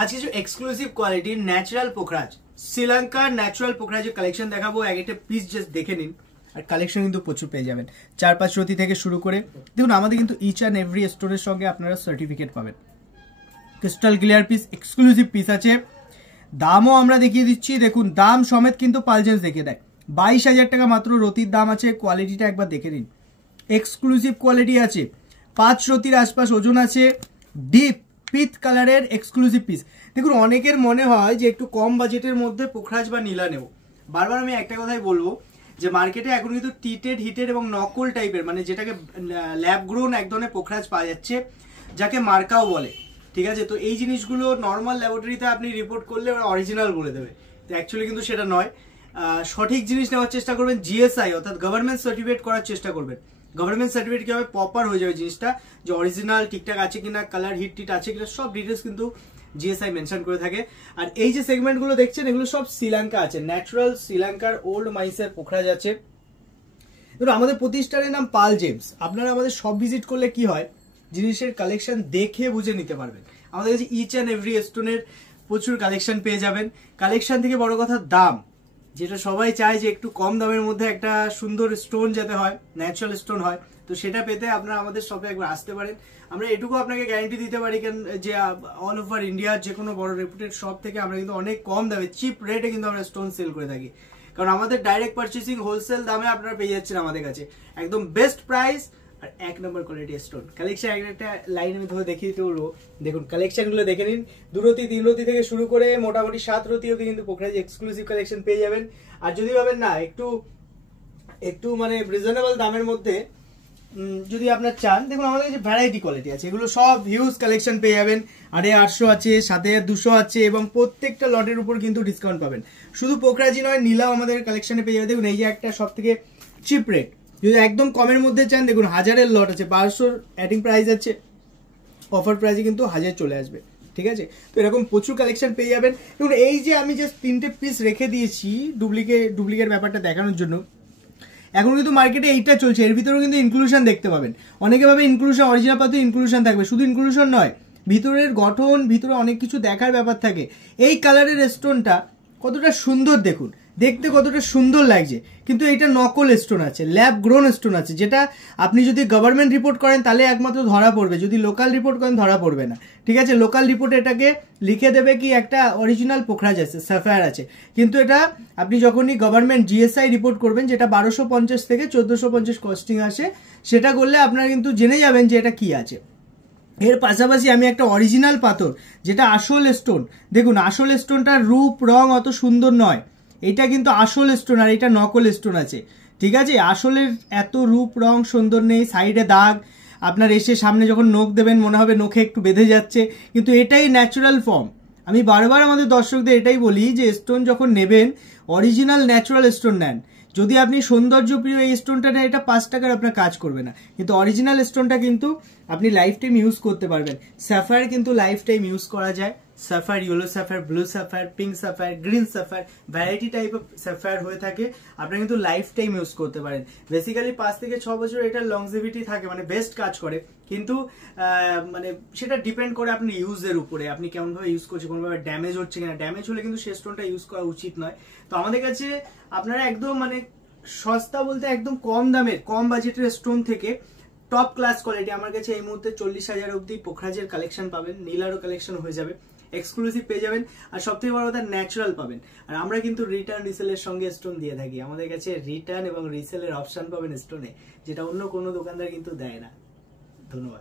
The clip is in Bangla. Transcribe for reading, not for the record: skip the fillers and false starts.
आज কিছু এক্সক্লুসিভ কোয়ালিটির ন্যাচারাল পোখরাজ শ্রীলঙ্কার ন্যাচারাল পোখরাজের কালেকশন দেখাবো। এক একটা পিস জাস্ট দেখে নিন, আর কালেকশন কিন্তু প্রচুর পেয়ে যাবেন। 4-5 রতি থেকে শুরু করে দেখুন, আমাদের কিন্তু ইচ অ্যান্ড এভরি স্টোনের সঙ্গে আপনারা সার্টিফিকেট পাবেন। Crystal clear piece, exclusive piece আছে। দামও আমরা দেখিয়ে দিচ্ছি, দেখুন দাম সমেত কিন্তু পালজেন্স দেখিয়ে দেয়। 22,000 টাকা মাত্র রতির দাম আছে। কোয়ালিটিটা একবার দেখে নিন, এক্সক্লুসিভ কোয়ালিটি আছে। 5 রতির আশপাশ ওজন আছে। ডিপ পিত কালারের এক্সক্লুসিভ পিস। দেখুন, অনেকের মনে হয় যে একটু কম বাজেটের মধ্যে পোখরাজ বা নীলা নেব। বারবার আমি একটা কথাই বলবো যে মার্কেটে এখন কিন্তু টিটেড হিটেড এবং নকল টাইপের, মানে যেটাকে ল্যাব গ্রোন এক ধরনের পোখরাজ পাওয়া যাচ্ছে, যাকে মার্কাও বলে। ঠিক আছে, তো এই জিনিসগুলো নর্মাল ল্যাবরেটরিতে আপনি রিপোর্ট করলে ওরা অরিজিনাল বলে দেবে, তো অ্যাকচুয়ালি কিন্তু সেটা নয়। সঠিক জিনিস নেওয়ার চেষ্টা করবেন, জিএসআই অর্থাৎ গভর্নমেন্ট সার্টিফিকেট করার চেষ্টা করবেন। গভর্নমেন্ট সার্টিফিকেট কি হবে, প্রপার হয়ে যাবে জিনিসটা, যে অরিজিনাল ঠিকঠাক আছে কিনা, কালার হিট টিট আছে কিনা, সব ডিটেলস কিন্তু জিএসআই মেনশন করে থাকে। আর এই যে সেগমেন্টগুলো দেখছেন, এগুলো সব শ্রীলঙ্কা আছে, ন্যাচারাল শ্রীলঙ্কার ওল্ড মাইসের পোখরাজ আছে। ধরুন, আমাদের প্রতিষ্ঠানের নাম পাল জেমস। আপনারা আমাদের সব ভিজিট করলে কি হয়, জিনিসের কালেকশন দেখে বুঝে নিতে পারবেন। আমাদের কাছে ইচ অ্যান্ড এভরি স্টোনের প্রচুর কালেকশন পেয়ে যাবেন। কালেকশন থেকে বড় কথা দাম, যেটা সবাই চায় যে একটু কম দামের মধ্যে একটা সুন্দর স্টোন যাতে হয়, ন্যাচারাল স্টোন হয়, তো সেটা পেতে আপনারা আমাদের শপে একবার আসতে পারেন। আমরা এটুকু আপনাকে গ্যারান্টি দিতে পারি যে অল ওভার ইন্ডিয়ার যে কোনো বড় রেপুটেড শপ থেকে আমরা কিন্তু অনেক কম দামে, চিপ রেটে কিন্তু আমরা স্টোন সেল করে থাকি। কারণ আমাদের ডাইরেক্ট পারচেসিং হোলসেল দামে আপনারা পেয়ে যাচ্ছেন আমাদের কাছে, একদম বেস্ট প্রাইস আর 1 নম্বর কোয়ালিটি স্টোন। কালেকশন একটা লাইন আমি ধরে দেখিয়ে দিতে বলবো। দেখুন, কালেকশনগুলো দেখে নিন। 2 রতি 3 রতি থেকে শুরু করে মোটামুটি 7 রতি অবধি কিন্তু পোখরাজ এক্সক্লুসিভ কালেকশন পেয়ে যাবেন। আর যদি ভাবেন না একটু মানে রিজনেবল দামের মধ্যে যদি আপনার চান, দেখুন আমাদের কাছে ভ্যারাইটি কোয়ালিটি আছে। এগুলো সব হিউজ কালেকশন পেয়ে যাবেন। 8,800 আছে, 7,200 আছে, এবং প্রত্যেকটা লটের উপর কিন্তু ডিসকাউন্ট পাবেন। শুধু পোখরাজই নয়, নীলাও আমাদের কালেকশনে পেয়ে যাবেন। দেখুন, এই যে একটা সব থেকে চিপ রেট, যদি একদম কমের মধ্যে চান, দেখুন 1000-এর লট আছে, 1200 অ্যাডিং প্রাইস আছে, অফার প্রাইসে কিন্তু 1000 চলে আসবে। ঠিক আছে, তো এরকম প্রচুর কালেকশন পেয়ে যাবেন। দেখুন, এই যে আমি জাস্ট 3টে পিস রেখে দিয়েছি ডুপ্লিকেট ব্যাপারটা দেখানোর জন্য। এখন কিন্তু মার্কেটে এইটা চলছে, এর ভিতরেও কিন্তু ইনক্লুশন দেখতে পাবেন। অনেকে ভাবে ইনক্লুশন অরিজিনাল পাতে ইনক্লুশন থাকবে, শুধু ইনক্লুশন নয়, ভিতরের গঠন, ভিতরে অনেক কিছু দেখার ব্যাপার থাকে। এই কালারের স্টোনটা কতটা সুন্দর, দেখুন দেখতে কতটা সুন্দর লাগছে, কিন্তু এটা নকল স্টোন আছে, ল্যাব গ্রোন স্টোন আছে, যেটা আপনি যদি গভর্নমেন্ট রিপোর্ট করেন তাহলে একমাত্র ধরা পড়বে, যদি লোকাল রিপোর্ট করেন ধরা পড়বে না। ঠিক আছে, লোকাল রিপোর্ট এটাকে লিখে দেবে কি একটা অরিজিনাল পোখরাজ আছে, স্যাফায়ার আছে, কিন্তু এটা আপনি যখনই গভর্নমেন্ট জিএসআই রিপোর্ট করবেন, যেটা 1250 থেকে 1450 কস্টিং আসে, সেটা করলে আপনারা কিন্তু জেনে যাবেন যে এটা কি আছে। এর পাশাপাশি আমি একটা অরিজিনাল পাথর, যেটা আসল স্টোন, দেখুন আসল স্টোনটার রূপ রং অত সুন্দর নয়, এটা কিন্তু আসল স্টোন, আর এটা নকল স্টোন আছে। ঠিক আছে, আসলের এত রূপ রং সুন্দর নেই, সাইডে দাগ, আপনার এসে সামনে যখন নখ দেবেন মনে হবে নখে একটু বেঁধে যাচ্ছে, কিন্তু এটাই ন্যাচারাল ফর্ম। আমি বারবার আমাদের দর্শকদের এটাই বলি যে স্টোন যখন নেবেন, অরিজিনাল ন্যাচারাল স্টোন নেন। যদি আপনি সৌন্দর্য প্রিয় এই স্টোনটা নেন, এটা 5 টাকার আপনার কাজ করবে না, কিন্তু অরিজিনাল স্টোনটা কিন্তু আপনি লাইফ টাইম ইউজ করতে পারবেন। স্যাফায়ার কিন্তু লাইফ টাইম ইউজ করা যায়, sapphire, yellow sapphire, blue sapphire, pink sapphire, green sapphire, variety type of sapphire হয়ে থাকে, আপনি কিন্তু লাইফ টাইম ইউজ করতে পারেন। বেসিক্যালি 5 থেকে 6 বছর এটা লংজিভিটি থাকে, মানে বেস্ট কাজ করে, কিন্তু মানে সেটা ডিপেন্ড করে আপনার ইউজের উপরে, আপনি কেমনভাবে ইউজ করছেন, কোনোভাবে ড্যামেজ হচ্ছে কিনা। ড্যামেজ হলে কিন্তু সেই স্টোনটা ইউজ করা উচিত নয়। তো আমাদের কাছে আপনারা একদম মানে সস্তা বলতে একদম কম দামের, কম বাজেটের স্টোন থেকে টপ ক্লাস কোয়ালিটি, আমার কাছে এই মুহূর্তে 40,000 অব্দি পোখরাজের কালেকশন পাবেন, নীলারও কালেকশন হয়ে যাবে, এক্সক্লুসিভ পেয়ে যাবেন, আর সব থেকে বড় কথা ন্যাচারাল পাবেন। আর আমরা কিন্তু রিটার্ন রিসেলের সঙ্গে স্টোন দিয়ে থাকি, আমাদের কাছে রিটার্ন এবং রিসেলের অপশন পাবেন স্টোনে, যেটা অন্য কোনো দোকানদার কিন্তু দেয় না। ধন্যবাদ।